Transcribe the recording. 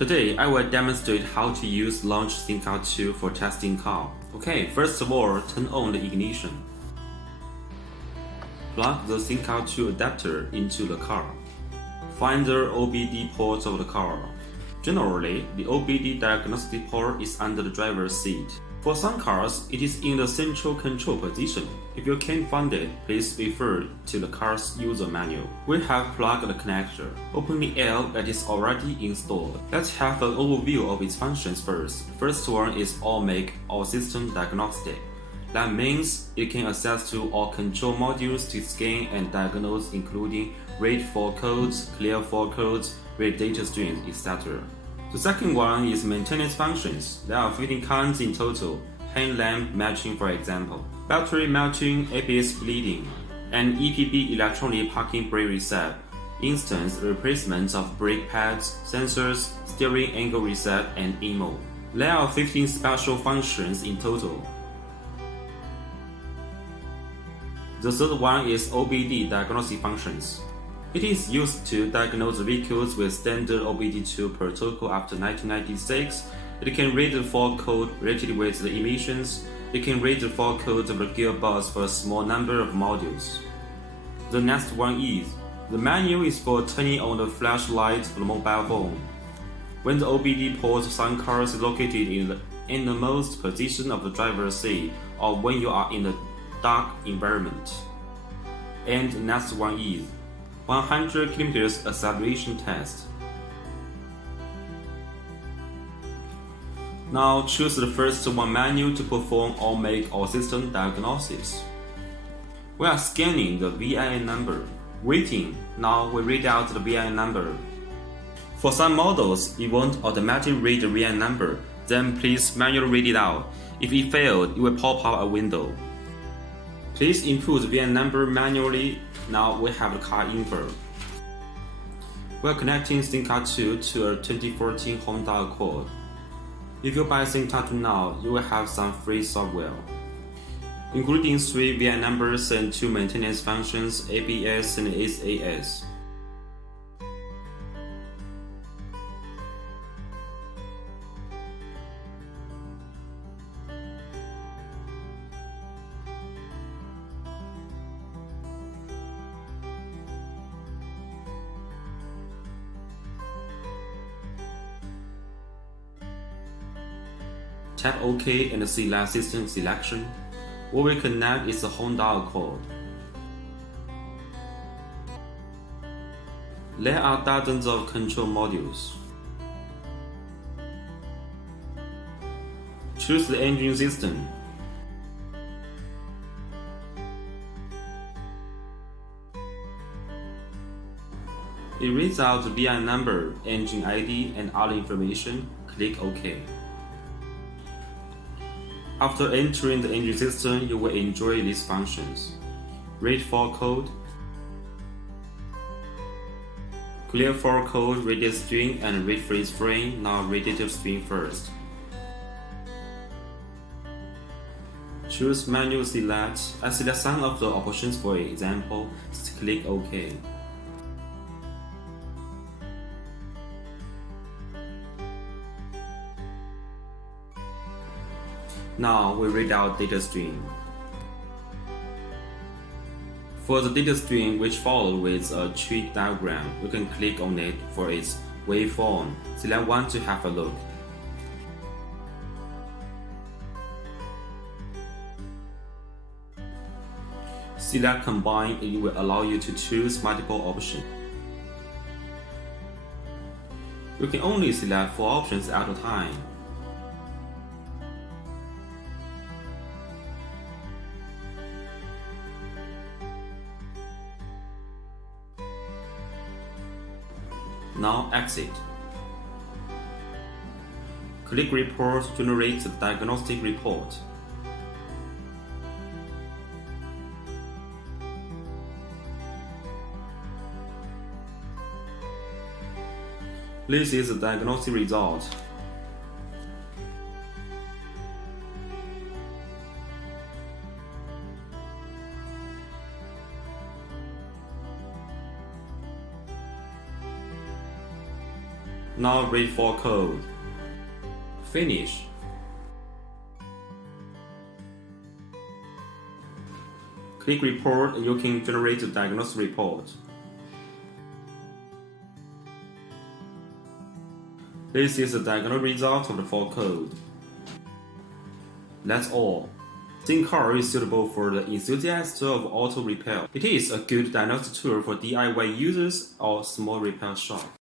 Today, I will demonstrate how to use launch ThinkCar 2 for testing car. Okay, first of all, turn on the ignition. Plug the ThinkCar 2 adapter into the car. Find the OBD port of the car. Generally, the OBD diagnostic port is under the driver's seat. For some cars, it is in the central control position. If you can't find it, please refer to the car's user manual. We have plugged the connector. Open the L that is already installed. Let's have an overview of its functions first. The first one is All Make All System Diagnostic. That means it can access to all control modules to scan and diagnose, including read fault codes, clear fault codes, read data streams, etc. The second one is maintenance functions. There are 15 kinds in total. Hand lamp matching, for example, battery matching, ABS bleeding, and EPB electronic parking brake reset, instant replacement of brake pads, sensors, steering angle reset, and EMO. There are 15 special functions in total. The third one is OBD diagnostic functions. It is used to diagnose vehicles with standard OBD2 protocol after 1996. It can read the fault code related with the emissions. It can read the fault code of the gearbox for a small number of modules. The next one is the menu is for turning on the flashlight for the mobile phone. When the OBD port of some cars is located in the innermost position of the driver's seat, or when you are in a dark environment. And the next one is 100 km acceleration test. Now choose the first one menu to perform All Make All System Diagnosis. We are scanning the VIN number. Waiting. Now we read out the VIN number. For some models, it won't automatically read the VIN number. Then please manually read it out. If it failed, it will pop up a window. Please input the VIN number manually. Now we have the car info. We are connecting ThinkCar 2 to a 2014 Honda Accord. If you buy ThinkCar 2 now, you will have some free software, including 3 VIN numbers and 2 maintenance functions, ABS and SAS. Tap OK and select System Selection. What we connect is the Honda Accord. There are dozens of control modules. Choose the engine system. It reads out the VIN number, engine ID, and other information. Click OK. After entering the engine system, you will enjoy these functions. Read fault code, clear fault code, read data string, and read freeze frame. Now read data string first. Choose manual select. I select some of the options for example. Just click OK. Now we read out data stream. For the data stream which follows with a tree diagram, you can click on it for its waveform. Select one to have a look. Select Combine and it will allow you to choose multiple options. You can only select 4 options at a time. Now exit. Click Report to generate the diagnostic report. This is the diagnostic result. Now read fault code. Finish. Click Report and you can generate the diagnostic report. This is the diagnostic result of the fault code. That's all. ThinkCar is suitable for the enthusiast of auto repair. It is a good diagnostic tool for DIY users or small repair shop.